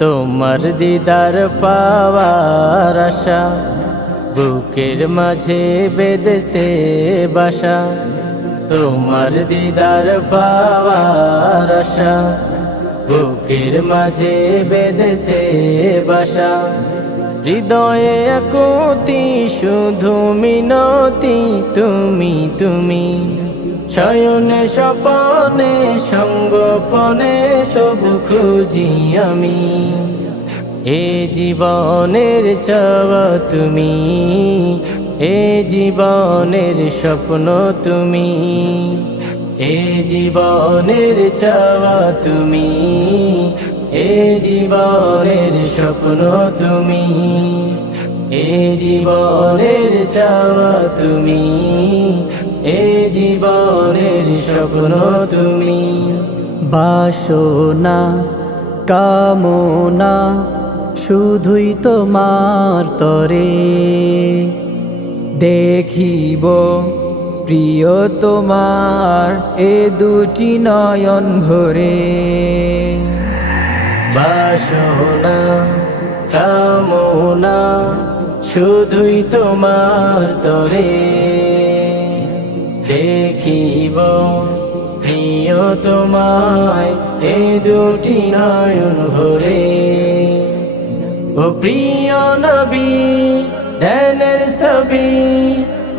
তোমার দিদার পাওয়ার আশা বুকের মাঝে বেঁধেছে বাসা। তোমার দিদার পাওয়ার আশা বুকের মাঝে বেঁধেছে বাসা। হৃদয়ে আকুতি শুধু মিনতি তুমি তুমি, শয়নে স্বপনে সঙ্গোপনে সব খুঁজি আমি। এ জীবনের চাওয়া তুমি, এ জীবনের স্বপ্ন তুমি, এ জীবনের চাওয়া তুমি, এ জীবনের স্বপ্ন তুমি, এ জীবনের চাওয়া তুমি, এ জীবনের স্বপ্ন তুমি। বাসনা কামনা শুধুই তোমার তরে, দেখিব প্রিয় তোমার এ দুটি নয়ন ভরে। বাসনা কামনা শুধুই তোমার তরে, দেখিব প্রিয় তোমায় এ দুটি নয়ন ভরে। ও প্রিয় নবী ধ্যানের ছবি,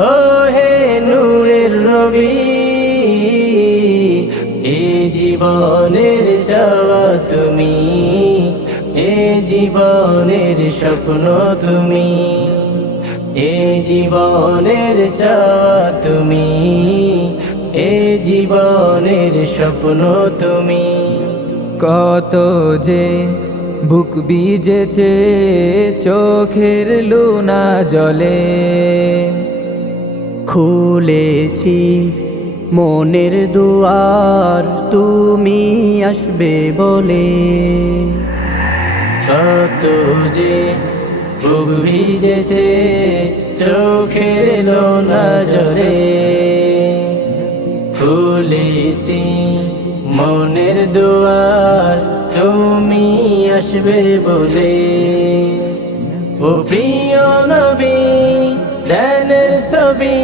ও হে নূরের রবি, এ জীবনের চাওয়া তুমি, এ জীবনের স্বপ্ন তুমি, এ জীবনের চাওয়া তুমি, এ জীবনের স্বপ্ন তুমি। কত যে বুক ভিজেছে চোখের লুনা জলে, খুলেছি মনের দুয়ার তুমি আসবে বলে। কত যে বুক ভিজেছে চোখের লোনা জলে, খুলেছি মনের দুয়ার তুমি আসবে বলে। ও প্রিয় নবী ধ্যানের ছবি,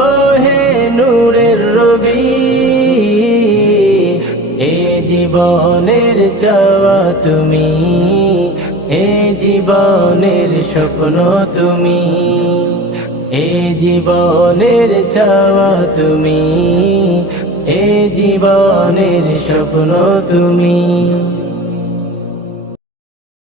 ও হে নূরের রবি, এ জীবনের চাওয়া তুমি, এ জীবনের স্বপ্ন তুমি, এ জীবনের চাওয়া তুমি, এ জীবনের স্বপ্ন তুমি।